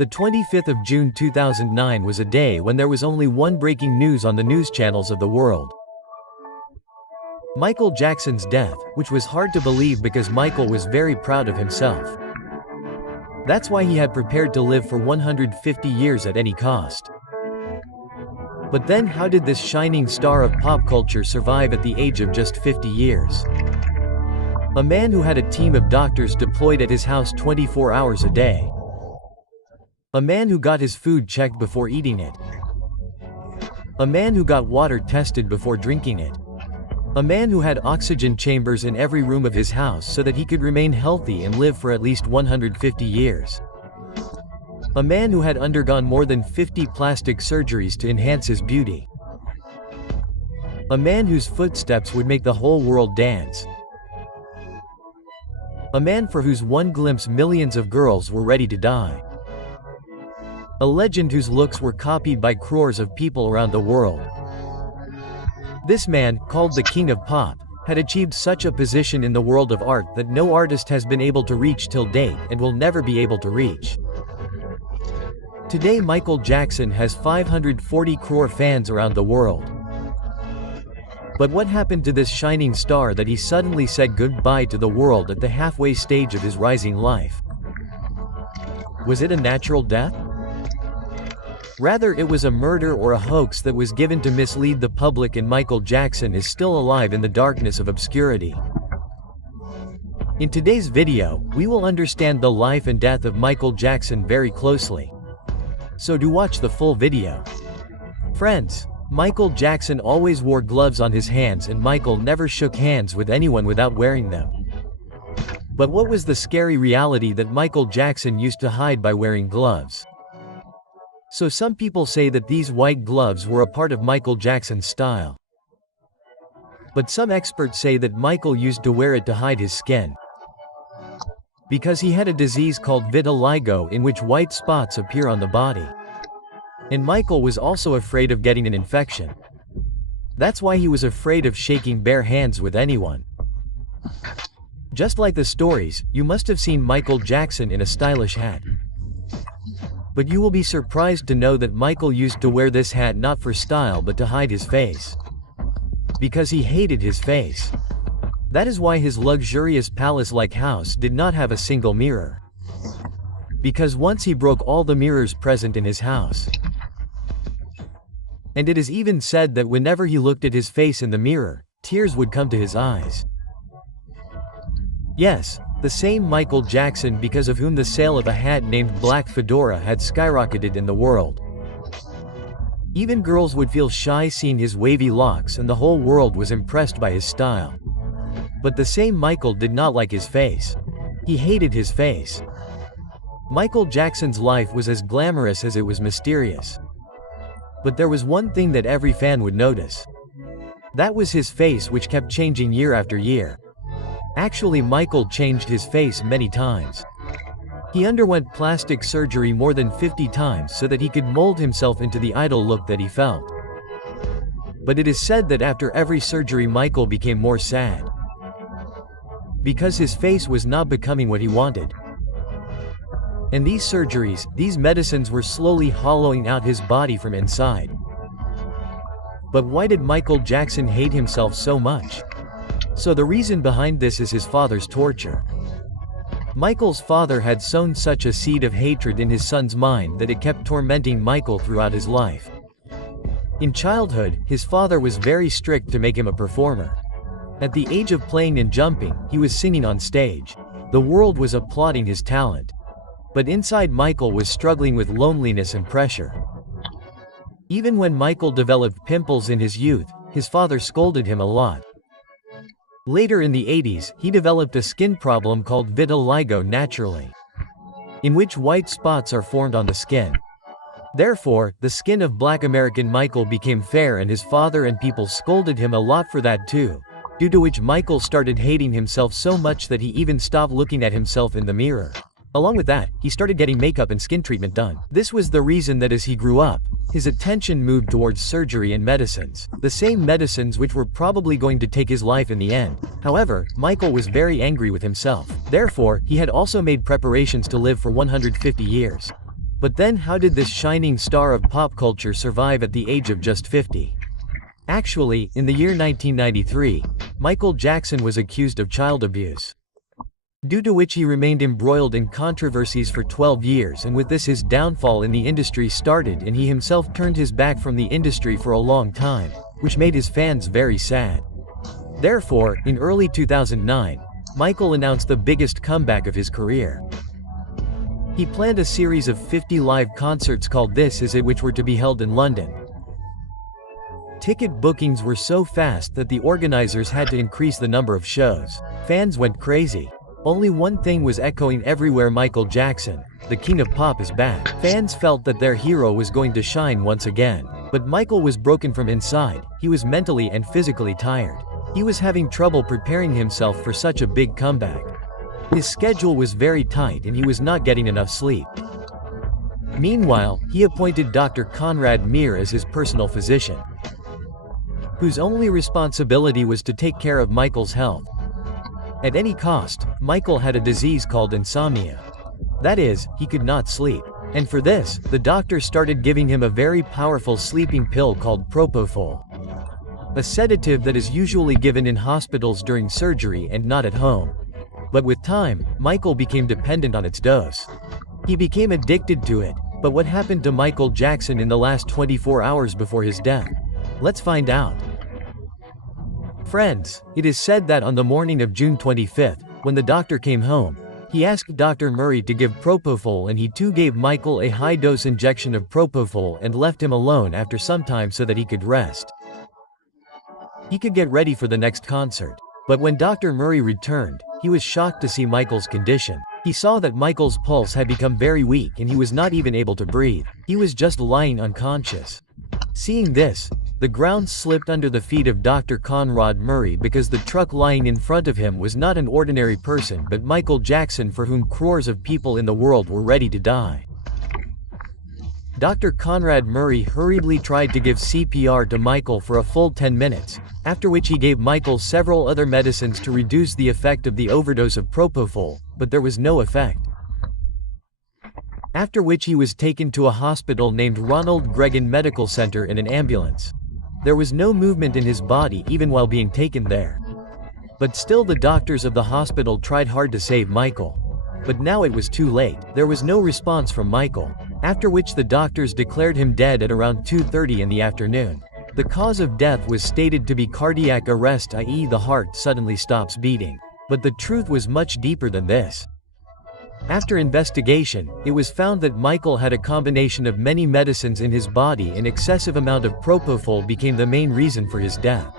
The 25th of June 2009 was a day when there was only one breaking news on the news channels of the world. Michael Jackson's death, which was hard to believe because Michael was very proud of himself. That's why he had prepared to live for 150 years at any cost. But then how did this shining star of pop culture survive at the age of just 50 years? A man who had a team of doctors deployed at his house 24 hours a day. A man who got his food checked before eating it. A man who got water tested before drinking it. A man who had oxygen chambers in every room of his house so that he could remain healthy and live for at least 150 years. A man who had undergone more than 50 plastic surgeries to enhance his beauty. A man whose footsteps would make the whole world dance. A man for whose one glimpse millions of girls were ready to die. A legend whose looks were copied by crores of people around the world. This man, called the King of Pop, had achieved such a position in the world of art that no artist has been able to reach till date and will never be able to reach. Today Michael Jackson has 540 crore fans around the world. But what happened to this shining star that he suddenly said goodbye to the world at the halfway stage of his rising life? Was it a natural death? Rather, it was a murder or a hoax that was given to mislead the public, and Michael Jackson is still alive in the darkness of obscurity. In today's video, we will understand the life and death of Michael Jackson very closely. So do watch the full video. Friends, Michael Jackson always wore gloves on his hands, and Michael never shook hands with anyone without wearing them. But what was the scary reality that Michael Jackson used to hide by wearing gloves? So some people say that these white gloves were a part of Michael Jackson's style. But some experts say that Michael used to wear it to hide his skin. Because he had a disease called vitiligo, in which white spots appear on the body. And Michael was also afraid of getting an infection. That's why he was afraid of shaking bare hands with anyone. Just like the stories, you must have seen Michael Jackson in a stylish hat. But you will be surprised to know that Michael used to wear this hat not for style but to hide his face. Because he hated his face. That is why his luxurious palace-like house did not have a single mirror. Because once he broke all the mirrors present in his house. And it is even said that whenever he looked at his face in the mirror, tears would come to his eyes. Yes, the same Michael Jackson because of whom the sale of a hat named Black Fedora had skyrocketed in the world. Even girls would feel shy seeing his wavy locks, and the whole world was impressed by his style. But the same Michael did not like his face. He hated his face. Michael Jackson's life was as glamorous as it was mysterious. But there was one thing that every fan would notice. That was his face, which kept changing year after year. Actually, Michael changed his face many times. He underwent plastic surgery more than 50 times so that he could mold himself into the idol look that he felt. But it is said that after every surgery Michael became more sad. Because his face was not becoming what he wanted. And these surgeries, these medicines were slowly hollowing out his body from inside. But why did Michael Jackson hate himself so much? So the reason behind this is his father's torture. Michael's father had sown such a seed of hatred in his son's mind that it kept tormenting Michael throughout his life. In childhood, his father was very strict to make him a performer. At the age of playing and jumping, he was singing on stage. The world was applauding his talent. But inside, Michael was struggling with loneliness and pressure. Even when Michael developed pimples in his youth, his father scolded him a lot. Later in the 80s, he developed a skin problem called vitiligo naturally, in which white spots are formed on the skin. Therefore, the skin of Black American Michael became fair, and his father and people scolded him a lot for that too, due to which Michael started hating himself so much that he even stopped looking at himself in the mirror. Along with that, he started getting makeup and skin treatment done. This was the reason that as he grew up, his attention moved towards surgery and medicines, the same medicines which were probably going to take his life in the end. However, Michael was very angry with himself. Therefore, he had also made preparations to live for 150 years. But then how did this shining star of pop culture survive at the age of just 50? Actually, in the year 1993, Michael Jackson was accused of child abuse, due to which he remained embroiled in controversies for 12 years, and with this his downfall in the industry started, and he himself turned his back from the industry for a long time, which made his fans very sad. Therefore, in early 2009, Michael announced the biggest comeback of his career. He planned a series of 50 live concerts called This Is It, which were to be held in London. Ticket bookings were so fast that the organizers had to increase the number of shows. Fans went crazy. Only one thing was echoing everywhere: Michael Jackson, the king of pop, is back. Fans felt that their hero was going to shine once again. But Michael was broken from inside. He was mentally and physically tired. He was having trouble preparing himself for such a big comeback. His schedule was very tight and he was not getting enough sleep. Meanwhile, he appointed Dr. Conrad Mir as his personal physician, whose only responsibility was to take care of Michael's health. At any cost, Michael had a disease called insomnia. That is, he could not sleep. And for this, the doctor started giving him a very powerful sleeping pill called Propofol, a sedative that is usually given in hospitals during surgery and not at home. But with time, Michael became dependent on its dose. He became addicted to it. But what happened to Michael Jackson in the last 24 hours before his death? Let's find out. Friends, it is said that on the morning of June 25th, when the doctor came home, he asked Dr. Murray to give Propofol, and he too gave Michael a high-dose injection of Propofol and left him alone after some time so that he could rest. He could get ready for the next concert. But when Dr. Murray returned, he was shocked to see Michael's condition. He saw that Michael's pulse had become very weak and he was not even able to breathe. He was just lying unconscious. Seeing this, the ground slipped under the feet of Dr. Conrad Murray, because the truck lying in front of him was not an ordinary person but Michael Jackson, for whom crores of people in the world were ready to die. Dr. Conrad Murray hurriedly tried to give CPR to Michael for a full 10 minutes, after which he gave Michael several other medicines to reduce the effect of the overdose of Propofol, but there was no effect. After which he was taken to a hospital named Ronald Reagan Medical Center in an ambulance. There was no movement in his body even while being taken there. But still the doctors of the hospital tried hard to save Michael. But now it was too late. There was no response from Michael. After which the doctors declared him dead at around 2:30 in the afternoon. The cause of death was stated to be cardiac arrest, i.e. the heart suddenly stops beating. But the truth was much deeper than this. After investigation, it was found that Michael had a combination of many medicines in his body. An excessive amount of Propofol became the main reason for his death.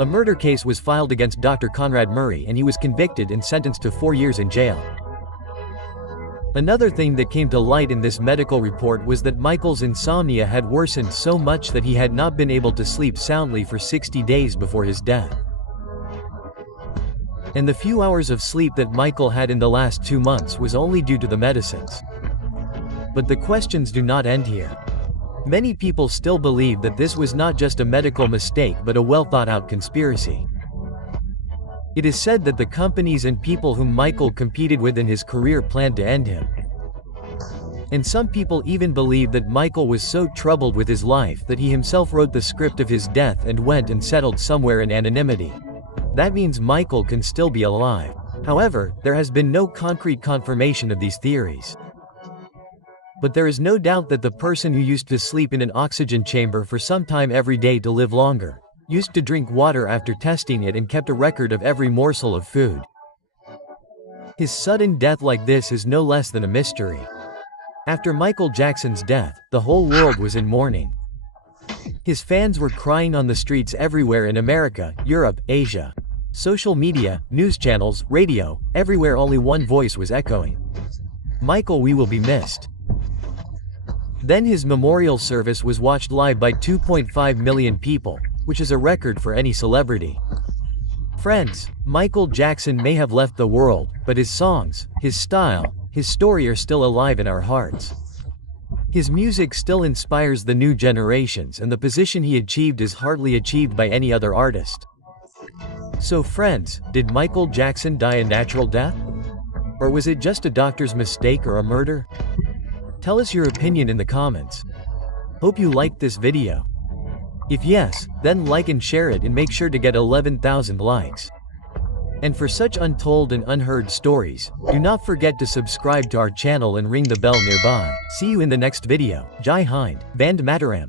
A murder case was filed against Dr. Conrad Murray and he was convicted and sentenced to 4 years in jail. Another thing that came to light in this medical report was that Michael's insomnia had worsened so much that he had not been able to sleep soundly for 60 days before his death. And the few hours of sleep that Michael had in the last 2 months was only due to the medicines. But the questions do not end here. Many people still believe that this was not just a medical mistake but a well-thought-out conspiracy. It is said that the companies and people whom Michael competed with in his career planned to end him. And some people even believe that Michael was so troubled with his life that he himself wrote the script of his death and went and settled somewhere in anonymity. That means Michael can still be alive. However, there has been no concrete confirmation of these theories. But there is no doubt that the person who used to sleep in an oxygen chamber for some time every day to live longer, used to drink water after testing it, and kept a record of every morsel of food. His sudden death like this is no less than a mystery. After Michael Jackson's death, the whole world was in mourning. His fans were crying on the streets everywhere in America, Europe, Asia. Social media, news channels, radio, everywhere only one voice was echoing: Michael, we will be missed. Then his memorial service was watched live by 2.5 million people, which is a record for any celebrity. Friends, Michael Jackson may have left the world, but his songs, his style, his story are still alive in our hearts. His music still inspires the new generations, and the position he achieved is hardly achieved by any other artist. So friends, did Michael Jackson die a natural death? Or was it just a doctor's mistake or a murder? Tell us your opinion in the comments. Hope you liked this video. If yes, then like and share it and make sure to get 11,000 likes. And for such untold and unheard stories, do not forget to subscribe to our channel and ring the bell nearby. See you in the next video. Jai Hind, Band Mataram.